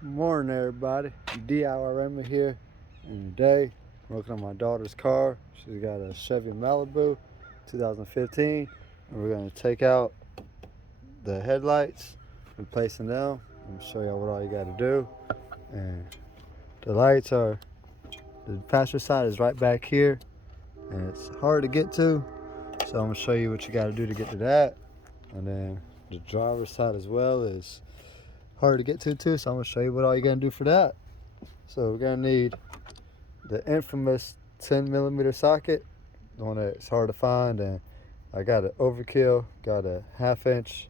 Morning, everybody. DIY Raymond here, and today I'm working on my daughter's car. She's got a Chevy Malibu 2015, and we're going to take out the headlights, replacing them, and show y'all what all you got to do. And the lights are, the passenger side is right back here, and it's hard to get to, so I'm going to show you what you got to do to get to that. And then the driver's side as well is hard to get to too, so I'm going to show you what all you're going to do for that. So we're going to need the infamous 10mm socket, the one that's hard to find, and I got an overkill, got a 1/2 inch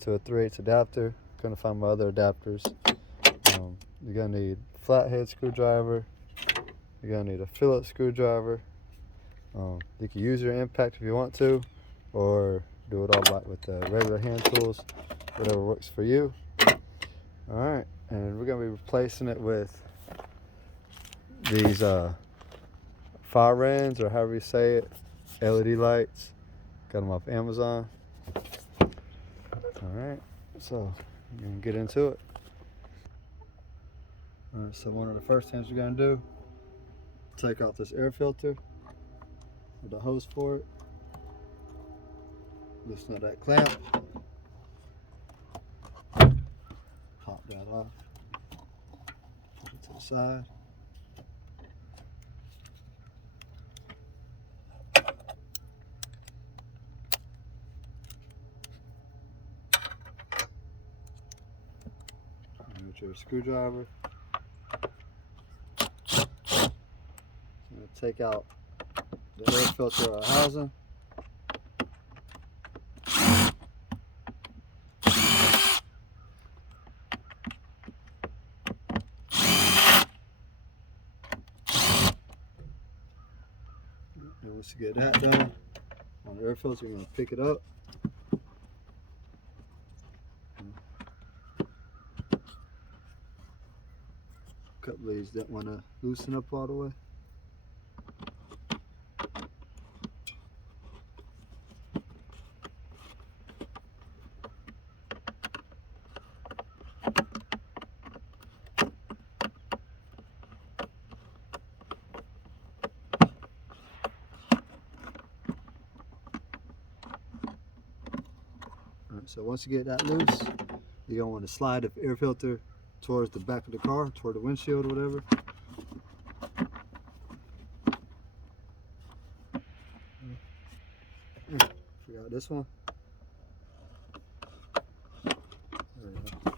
to a 3/8 adapter. Couldn't find my other adapters. You're going to need a flathead screwdriver. You're going to need a Phillips screwdriver. You can use your impact if you want to, or do it all with the regular hand tools, whatever works for you. Alright, and we're going to be replacing it with these fire rans, or however you say it, LED lights. Got them off Amazon. Alright, so I'm going to get into it. Alright, so one of the first things we're going to do, take off this air filter with the hose for it. Loosen up that clamp. Pop that off. Put it to the side. With your screwdriver. So I'm going to take out the air filter housing. And once you get that done, on the air filter, you're going to pick it up. A couple of these don't want to loosen up all the way. So once you get that loose, you're going to want to slide the air filter towards the back of the car, toward the windshield or whatever. Forgot this one. There we go.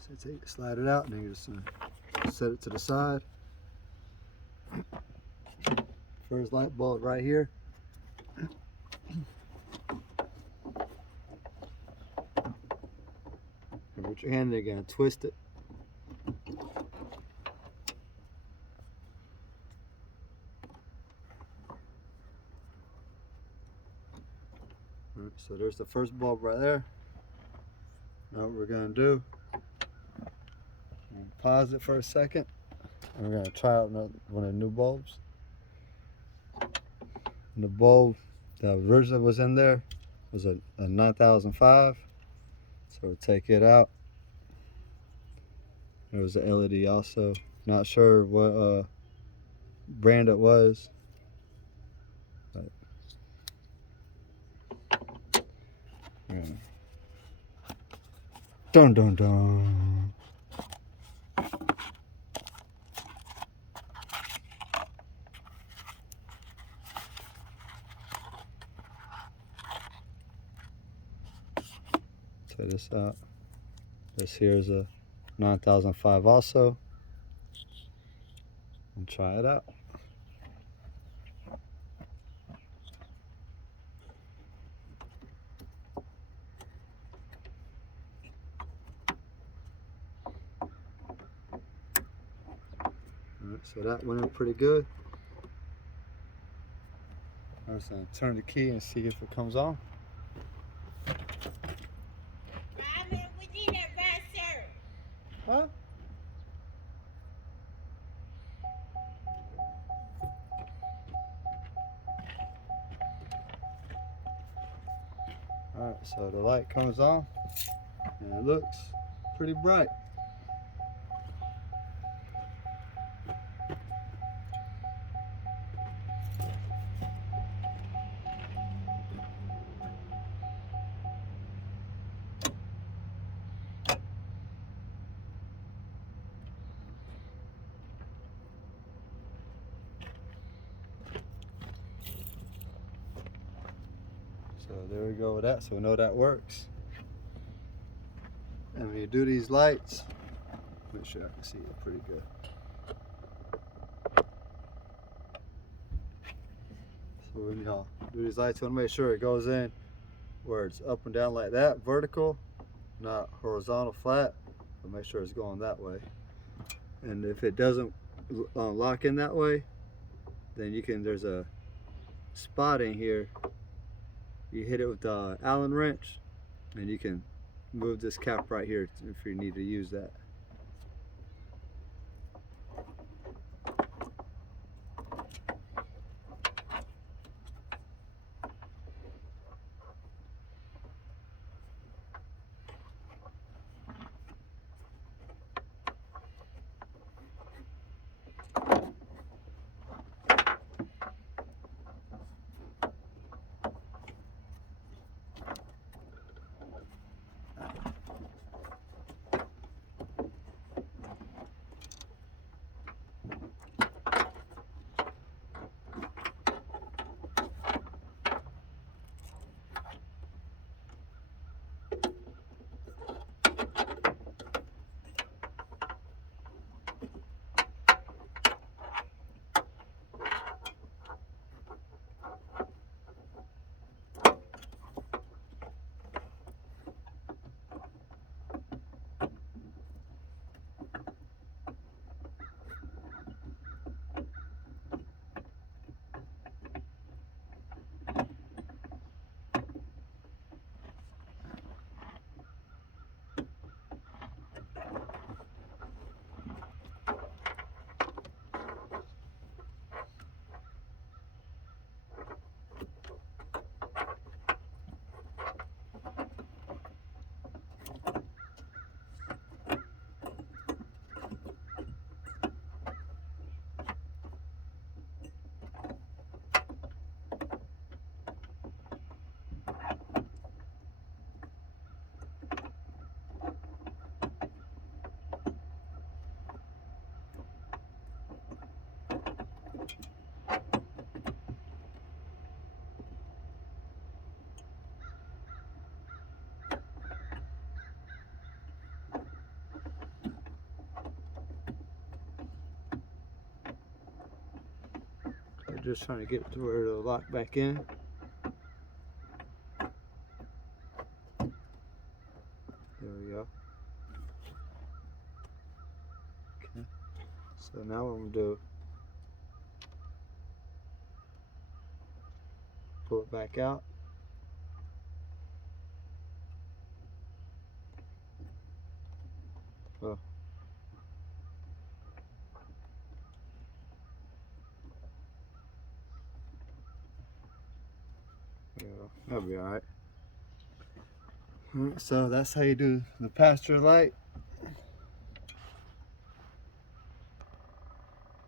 So slide it out, and then you just set it to the side. First light bulb right here. And with your hand, you're going to twist it. Alright, so there's the first bulb right there. Now what we're going to do, pause it for a second, and we're going to try out one of the new bulbs. And the bulb that originally was in there was a 9005, so we'll take it out. There was an LED also. Not sure what brand it was, but yeah. Dun dun dun. Take this out. This here is a 9005 also. And try it out. Alright, so that went in pretty good. I'm just going to turn the key and see if it comes on. Huh? Alright, so the light comes on and it looks pretty bright. So there we go with that, so we know that works. And when you do these lights, make sure I can see it pretty good. So when you do these lights, you want to make sure it goes in where it's up and down like that, vertical, not horizontal flat, but make sure it's going that way. And if it doesn't lock in that way, then you can, there's a spot in here, you hit it with the Allen wrench and you can move this cap right here if you need to use that. Just trying to get to where it'll lock back in. There we go. Okay. So now what I'm gonna do, pull it back out. Oh. Yeah, that'll be alright. So that's how you do the pasture light.